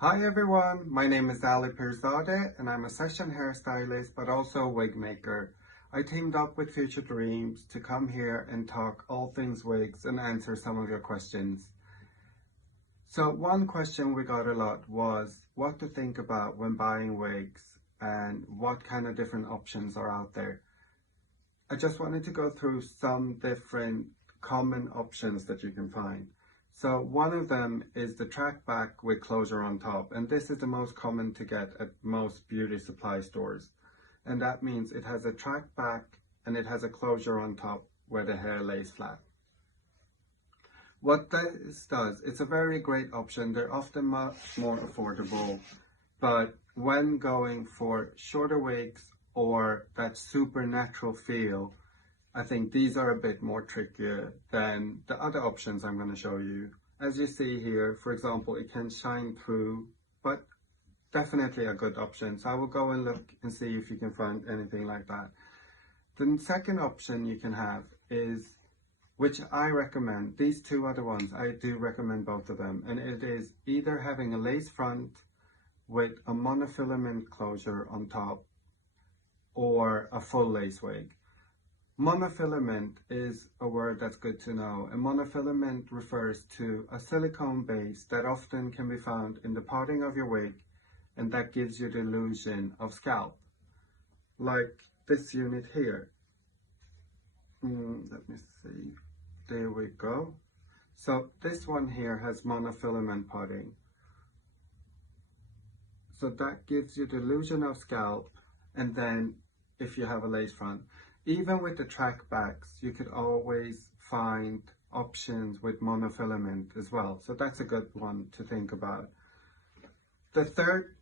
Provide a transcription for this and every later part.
Hi everyone, my name is Ali Pirzadeh and I'm a session hairstylist but also a wig maker. I teamed up with Future Dreams to come here and talk all things wigs and answer some of your questions. So one question we got a lot was what to think about when buying wigs and what kind of different options are out there. I just wanted to go through some different common options that you can find. So one of them is the track back with closure on top, and this is the most common to get at most beauty supply stores. And that means it has a track back and it has a closure on top where the hair lays flat. What this does, it's a very great option. They're often much more affordable, but when going for shorter wigs or that supernatural feel, I think these are a bit more trickier than the other options I'm going to show you. As you see here, for example, it can shine through, but definitely a good option. So I will go and look and see if you can find anything like that. The second option you can have is, which I recommend, these two other ones, I do recommend both of them. And it is either having a lace front with a monofilament closure on top or a full lace wig. Monofilament is a word that's good to know, and monofilament refers to a silicone base that often can be found in the parting of your wig, and that gives you the illusion of scalp, like this unit here. Let me see, there we go. So this one here has monofilament parting, so that gives you the illusion of scalp. And then if you have a lace front, even with the track backs, you could always find options with monofilament as well. So that's a good one to think about. The third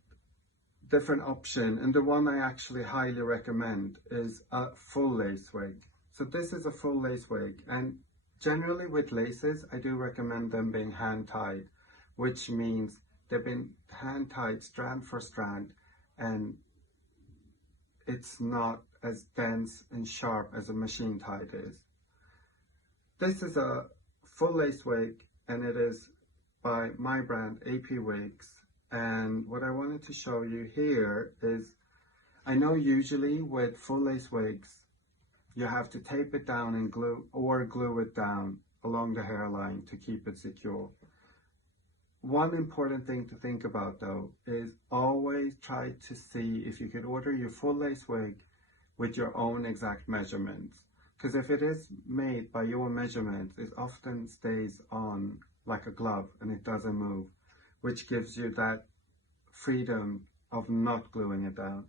different option, and the one I actually highly recommend, is a full lace wig. So this is a full lace wig, and generally with laces, I do recommend them being hand tied, which means they've been hand tied strand for strand, and it's not as dense and sharp as a machine tied is. This is a full lace wig, and it is by my brand AP Wigs. And what I wanted to show you here is, I know usually with full lace wigs you have to tape it down and glue it down along the hairline to keep it secure. One important thing to think about though is always try to see if you could order your full lace wig with your own exact measurements, because if it is made by your measurements, it often stays on like a glove and it doesn't move, which gives you that freedom of not gluing it down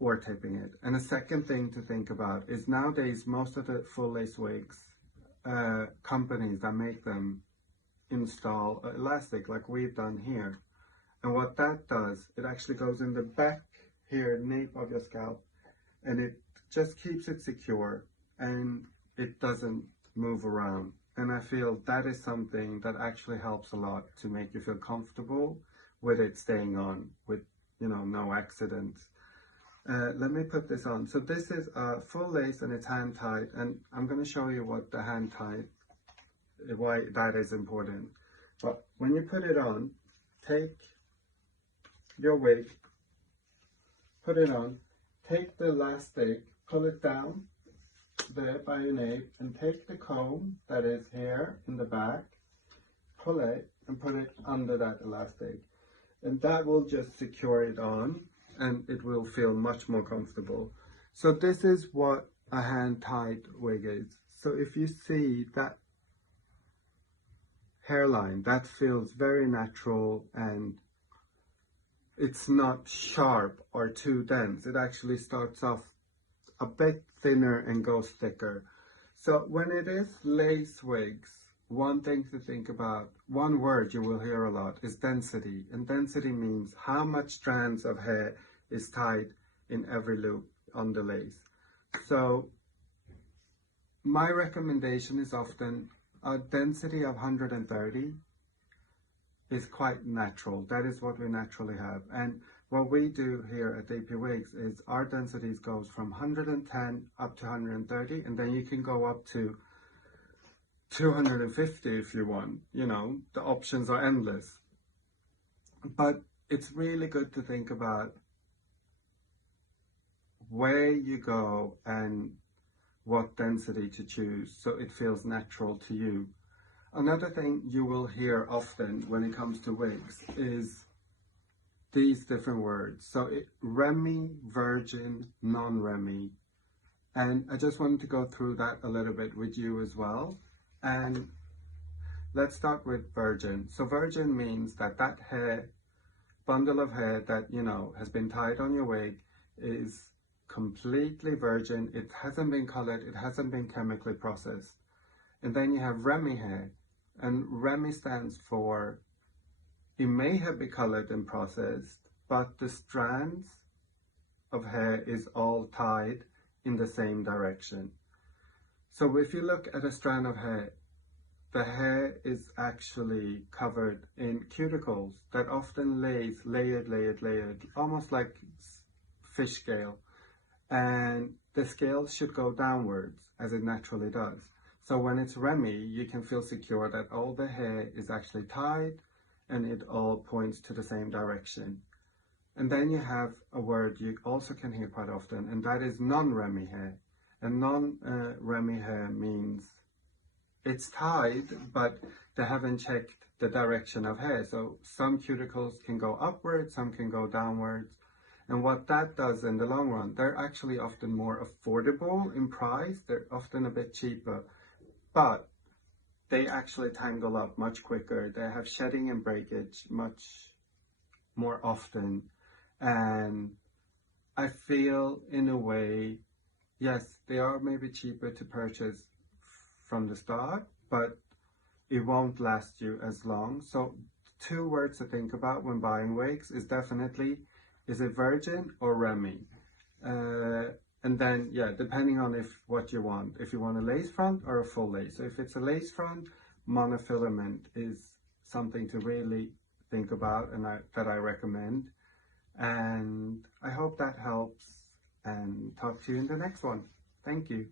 or taping it. And a second thing to think about is nowadays most of the full lace wigs, companies that make them, install elastic like we've done here. And what that does, it actually goes in the back here, nape of your scalp, and it just keeps it secure and it doesn't move around. And I feel that is something that actually helps a lot to make you feel comfortable with it staying on with, no accidents. Let me put this on. So this is a full lace and it's hand tied, and I'm going to show you what the hand tied, why that is important. But when you put it on, take your wig, put it on, take the elastic, pull it down there by your nape, and take the comb that is here in the back, pull it and put it under that elastic, and that will just secure it on and it will feel much more comfortable. So this is what a hand tied wig is. So if you see that hairline, that feels very natural and it's not sharp or too dense. It actually starts off a bit thinner and goes thicker. So when it is lace wigs, one thing to think about, one word you will hear a lot is density. And density means how much strands of hair is tied in every loop on the lace. So my recommendation is often a density of 130 is quite natural. That is what we naturally have. And what we do here at AP Wigs is our densities goes from 110 up to 130, and then you can go up to 250 if you want. The options are endless. But it's really good to think about where you go and what density to choose so it feels natural to you. Another thing you will hear often when it comes to wigs is these different words. So Remy, virgin, non-Remy. And I just wanted to go through that a little bit with you as well. And let's start with virgin. So virgin means that that hair, bundle of hair that, you know, has been tied on your wig is completely virgin. It hasn't been colored, it hasn't been chemically processed. And then you have Remy hair, and Remy stands for, it may have been colored and processed, but the strands of hair is all tied in the same direction. So if you look at a strand of hair, the hair is actually covered in cuticles that often lays layered, almost like fish scale. And the scale should go downwards as it naturally does. So when it's Remy, you can feel secure that all the hair is actually tied and it all points to the same direction. And then you have a word you also can hear quite often, and that is non-Remy hair. And non-Remy hair means it's tied, but they haven't checked the direction of hair. So some cuticles can go upwards, some can go downwards. And what that does in the long run, they're actually often more affordable in price. They're often a bit cheaper, but they actually tangle up much quicker. They have shedding and breakage much more often. And I feel in a way, yes, they are maybe cheaper to purchase from the start, but it won't last you as long. So 2 words to think about when buying wigs is definitely, is it virgin or Remy? And then, yeah, depending on what you want. If you want a lace front or a full lace. So if it's a lace front, monofilament is something to really think about and that I recommend. And I hope that helps, and talk to you in the next one. Thank you.